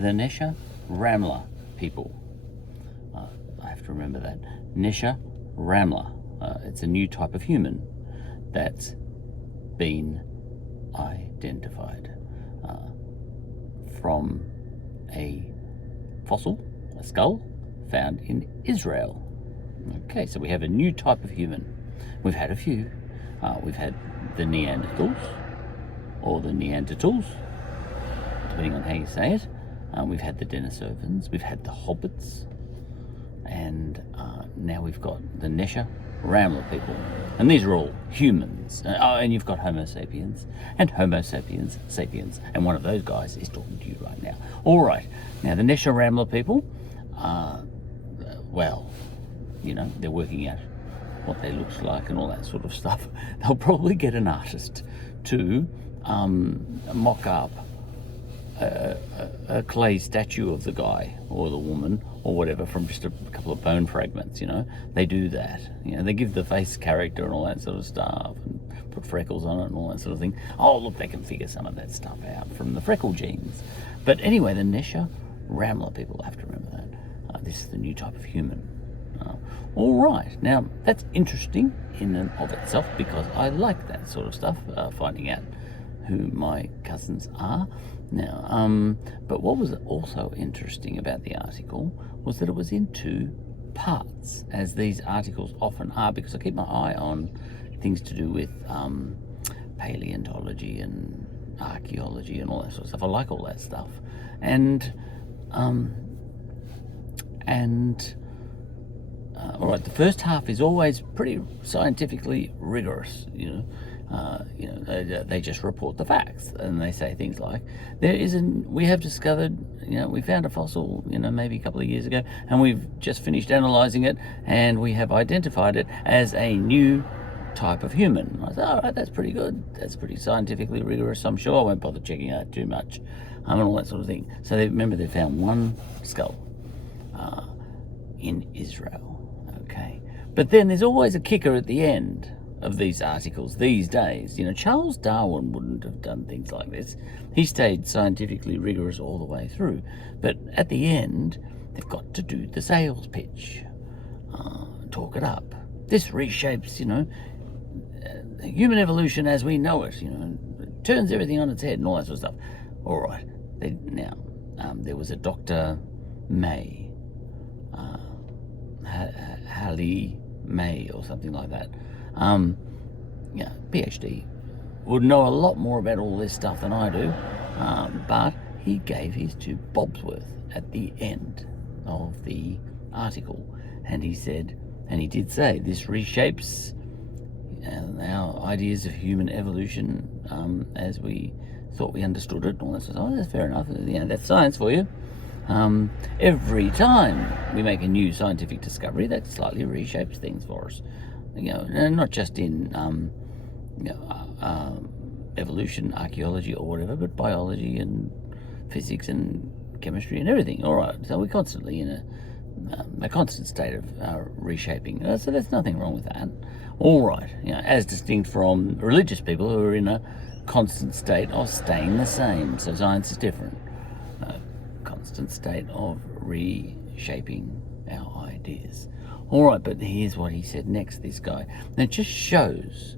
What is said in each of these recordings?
the Nesher Ramlas people. I have to remember that. Nesher Ramlas. It's a new type of human that's been identified from a fossil, a skull, found in Israel. Okay, so we have a new type of human. We've had a few. We've had the Neanderthals, or the Neanderthals, depending on how you say it. We've had the Denisovans, we've had the Hobbits, and now we've got the Nesher Ramlas people. And these are all humans. And you've got Homo sapiens, and Homo sapiens sapiens. And one of those guys is talking to you right now. All right, now the Nesher Ramlas people, well, you know, they're working out what they looks like and all that sort of stuff. They'll probably get an artist to mock up a clay statue of the guy or the woman or whatever from just a couple of bone fragments, you know. They do that. You know, they give the face character and all that sort of stuff and put freckles on it and all that sort of thing. Oh, look, they can figure some of that stuff out from the freckle genes. But anyway, the Nesher Ramlas people, have to remember that. This is the new type of human. All right, now that's interesting in and of itself because I like that sort of stuff, finding out who my cousins are. Now, but what was also interesting about the article was that it was in two parts, as these articles often are, because I keep my eye on things to do with paleontology and archaeology and all that sort of stuff. I like all that stuff, and all right, the first half is always pretty scientifically rigorous, you know. They just report the facts, and they say things like, we have discovered, you know, we found a fossil, you know, maybe a couple of years ago, and we've just finished analysing it, and we have identified it as a new type of human. I said, all right, that's pretty good. That's pretty scientifically rigorous. I'm sure I won't bother checking out too much, and all that sort of thing. So they found one skull in Israel. Okay, but then there's always a kicker at the end of these articles these days. You know, Charles Darwin wouldn't have done things like this. He stayed scientifically rigorous all the way through. But at the end, they've got to do the sales pitch, talk it up. This reshapes, you know, human evolution as we know it. You know, turns everything on its head and all that sort of stuff. All right. There was a Dr. May. Hallie May or something like that. Yeah, PhD, would know a lot more about all this stuff than I do, but he gave his two bobs worth at the end of the article, and he said, and he did say, this reshapes our ideas of human evolution as we thought we understood it and all that sort of stuff. Oh, that's fair enough. You know, that's science for you. Every time we make a new scientific discovery, that slightly reshapes things for us. You know, and not just in evolution, archaeology, or whatever, but biology and physics and chemistry and everything. All right, so we're constantly in a constant state of reshaping. So there's nothing wrong with that. All right, you know, as distinct from religious people who are in a constant state of staying the same. So science is different. Constant state of reshaping our ideas. All right, but here's what he said next, this guy. Now, it just shows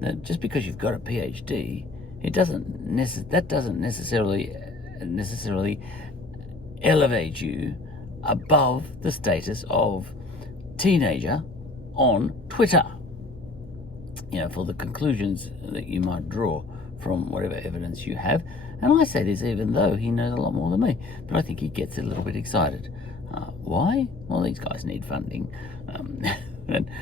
that just because you've got a PhD, that doesn't necessarily elevate you above the status of teenager on Twitter. You know, for the conclusions that you might draw from whatever evidence you have. And I say this even though he knows a lot more than me, but I think he gets a little bit excited. Why? Well, these guys need funding,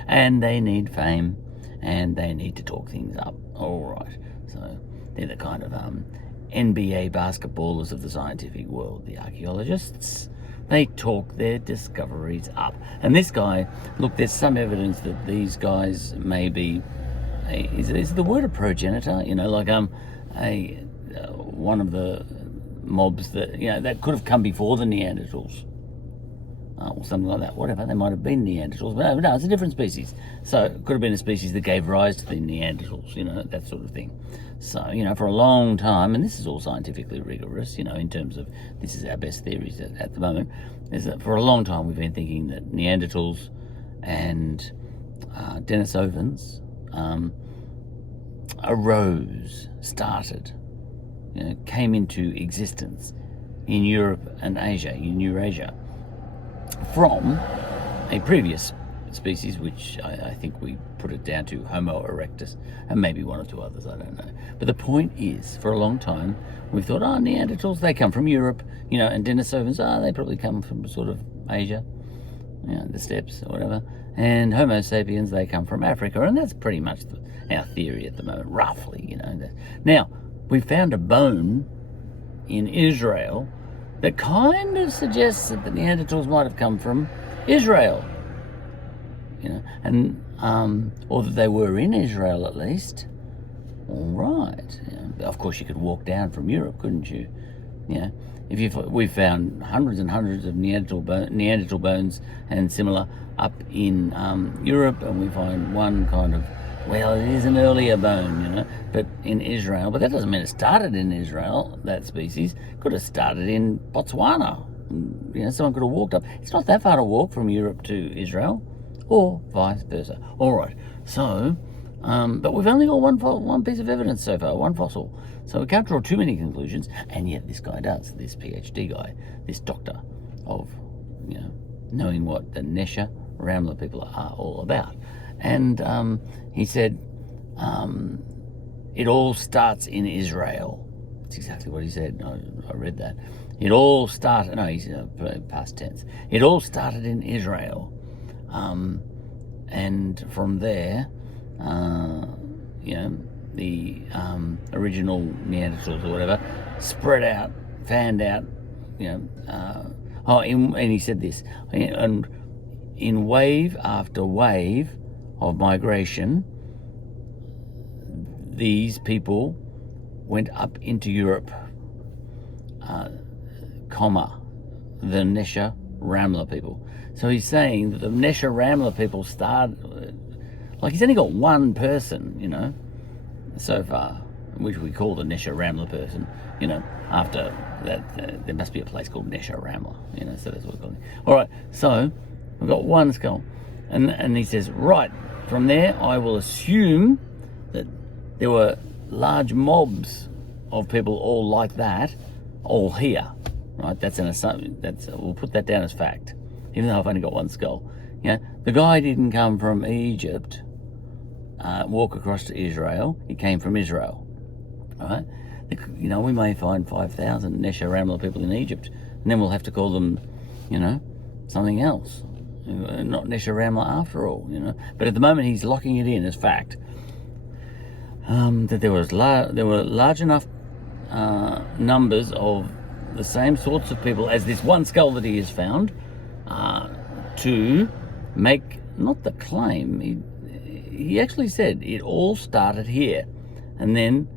and they need fame, and they need to talk things up. All right, so they're the kind of NBA basketballers of the scientific world, the archaeologists. They talk their discoveries up. And this guy, look, there's some evidence that these guys may be, is the word a progenitor? You know, like one of the mobs that, you know, that could have come before the Neanderthals. or something like that. Whatever, they might have been Neanderthals, but no, it's a different species. So it could have been a species that gave rise to the Neanderthals, that sort of thing. So, for a long time, and this is all scientifically rigorous, in terms of, this is our best theories at the moment, is that for a long time we've been thinking that Neanderthals and Denisovans started, came into existence in Europe and Asia, in Eurasia, from a previous species, which I think we put it down to Homo erectus, and maybe one or two others, I don't know. But the point is, for a long time, we've thought, Neanderthals, they come from Europe, and Denisovans, they probably come from sort of Asia, the steppes or whatever. And Homo sapiens, they come from Africa, and that's pretty much our theory at the moment, roughly, Now, we found a bone in Israel that kind of suggests that the Neanderthals might have come from Israel, and or that they were in Israel at least. All right. Of course, you could walk down from Europe, couldn't you? We've found hundreds and hundreds of Neanderthal bones and similar up in Europe, and we find one kind of, well, it is an earlier bone, but in Israel. But that doesn't mean it started in Israel, that species. Could have started in Botswana. Someone could have walked up. It's not that far to walk from Europe to Israel, or vice versa. All right. So, but we've only got one piece of evidence so far, one fossil. So we can't draw too many conclusions, and yet this guy does, this PhD guy, this doctor of, knowing what the Nesher Ramlas people are all about. And he said, it all starts in Israel. That's exactly what he said. I read that. It all started, no, he's past tense. It all started in Israel. And from there, the original Neanderthals or whatever spread out, fanned out, and he said this, and in wave after wave of migration, these people went up into Europe, the Nesher Ramlas people. So he's saying that the Nesher Ramlas people started, like he's only got one person, so far, which we call the Nesher Ramlas person, after that, there must be a place called Nesher Ramlas, so that's what we call it. All right, so we've got one skull, and he says, right, from there I will assume that there were large mobs of people all like that, all here, right? That's an assumption. We'll put that down as fact, even though I've only got one skull. The guy didn't come from Egypt, walk across to Israel. He came from Israel, all right? We may find 5,000 Nesher Ramlas people in Egypt, and then we'll have to call them, something else, not Nesher Ramlas after all, But at the moment, he's locking it in as fact. That there were large enough numbers of the same sorts of people as this one skull that he has found to make, not the claim, he actually said it all started here, and then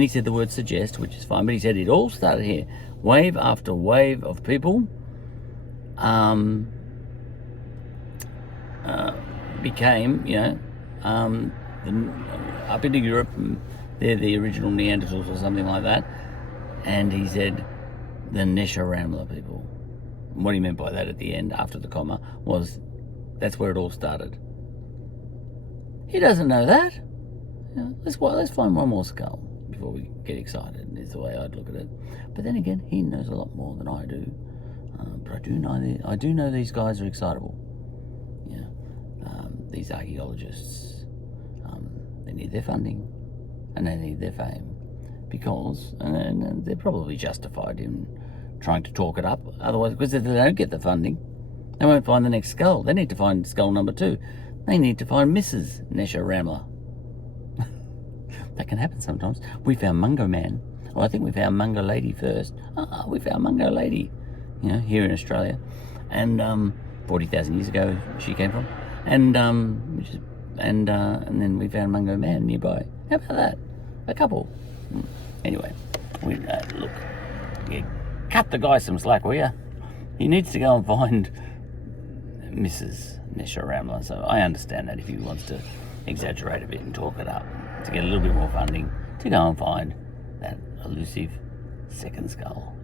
he said the word suggest, which is fine, but he said it all started here, wave after wave of people became, up into Europe, they're the original Neanderthals or something like that. And he said, the Nesher Ramlas people. And what he meant by that at the end, after the comma, was that's where it all started. He doesn't know that. Let's find one more skull before we get excited, is the way I'd look at it. But then again, he knows a lot more than I do. But I do know these guys are excitable. These archaeologists, they need their funding and they need their fame, because and they're probably justified in trying to talk it up. Otherwise, because if they don't get the funding, they won't find the next skull. They need to find skull number 2. They need to find Mrs. Nesher Ramlas. That can happen sometimes. We found Mungo Man. Well, I think we found Mungo Lady first. We found Mungo Lady, here in Australia, and 40,000 years ago she came from, and then we found Mungo Man nearby. How about that? A couple. Anyway, we look. Cut the guy some slack, will you? He needs to go and find Mrs. Nesher Ramlas. So I understand that if he wants to exaggerate a bit and talk it up to get a little bit more funding to go and find that elusive second skull.